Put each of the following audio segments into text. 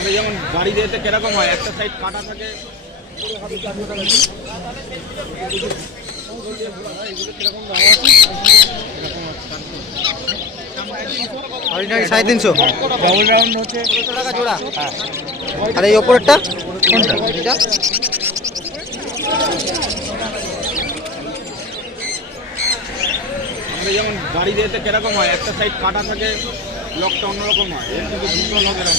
আমরা যেমন গাড়ি যেতে কিরকম হয়, একটা সাইড কাটা থাকে। অরিজিনাল 350 ডাবল রাউন্ড হচ্ছে 1600 টাকা জোড়া। হ্যাঁ। আর এই ওপরেরটা কোনটা? এটা আমরা যেমন গাড়ি যেতে কিরকম হয়, একটা সাইড কাটা থাকে, লকটা অন্যরকম হয়, এর কিন্তু দুটো লক এরকম।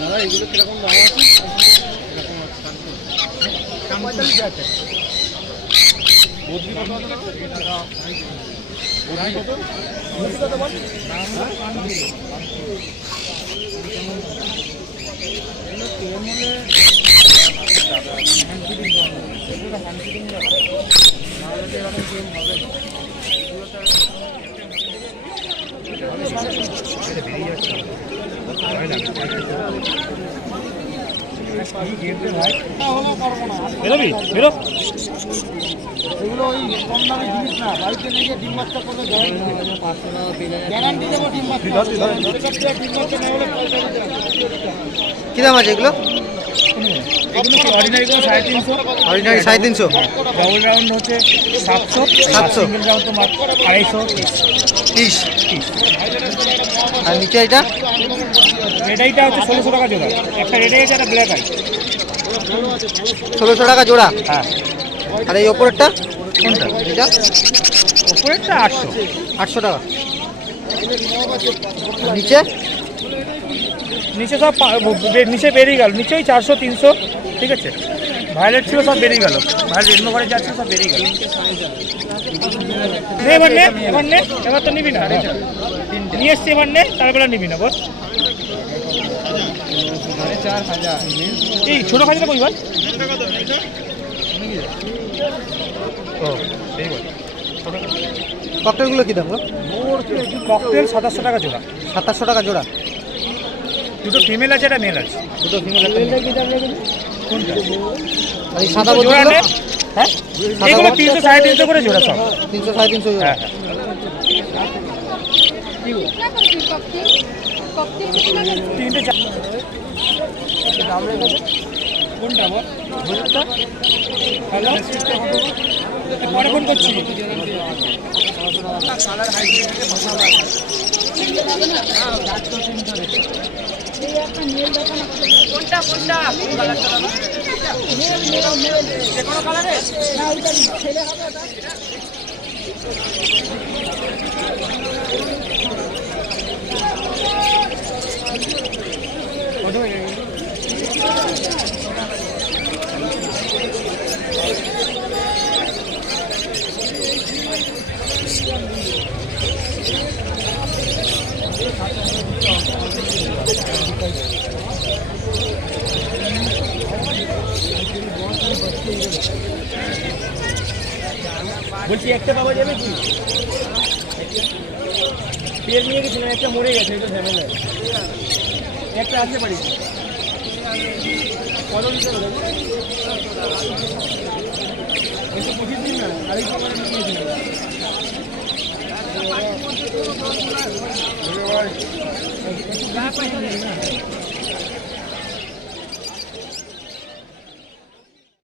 দাদা এগুলো কিরকম দাম আছে? এরকম আছে বদ্রি কত? এগুলো ওই কম দামি জিনিস না, বাড়িতে নিয়ে গিয়ে ডিম বাচ্চা করলে গ্যারান্টি দেবো। ডিম বাচ্চা ডিম বাচ্চা না হলে পয়সা দিতে হবে। কি দাম আছে এগুলো? এগুলো অর্ডিনারি কোনো 350, অরিজিনাল 350, ডাবল রাউন্ড হচ্ছে 700, 700, সিঙ্গেল রাউন্ড তো মাত্র 250। আর নিচে এটা রেডাইটা হচ্ছে 1600 টাকা জোড়া। একটা রেডাই আছে, একটা ব্ল্যাক আই। 1600 টাকা জোড়া। হ্যাঁ। আর এই ওপরেরটা কোনটা? এটা উপরেরটা 800। 800 টাকা। আর নিচে নিচে সব নিচে বেরিয়ে গেল, নিচেই 400 300। ঠিক আছে, ভায়োলেট ছিল সব বেরিয়ে গেল, ভায়োলেট এমন ঘরে যাচ্ছে সব বেরিয়ে গেল। এবার নে, এবার নে, এবার তো নিবি না, নিয়ে এসছি, এবার নে, তারপরে নিবি না বল। এই ছোটো খাঁচিটা কই ভাই? ও সেই বল। ককটেলগুলো কি দাম গো? ককটেল 2700 টাকা জোড়া। 2700 টাকা জোড়া। দুটো ফিমেল আছে, একটা মেল আছে। দুটো ফিমেল একটা মেল। কোনটা? আর এই সাদা জোড়া বলগুলো? নে। হ্যাঁ, এগুলো 300 350 করে জোড়া সব। 300 350 জোড়া। হ্যাঁ হ্যাঁ। তিনটে কোনটা বল? হ্যালো, পরে ফোন করছি। কোনটা কোনটা যে কোনো কালারে না, ওইটা ছেলে হবে ওটা। বলছি একটা পাওয়া যাবে কি? পেয়ার নিয়ে গেছিলাম, একটা মরে গেছে, এটা ঝামেলা। একটা আসতে পারি কত দিতে হবে? একটু 25 দিন না, আরেকটু করে নিয়ে গেছিলাম। একটু গা পাইনি না।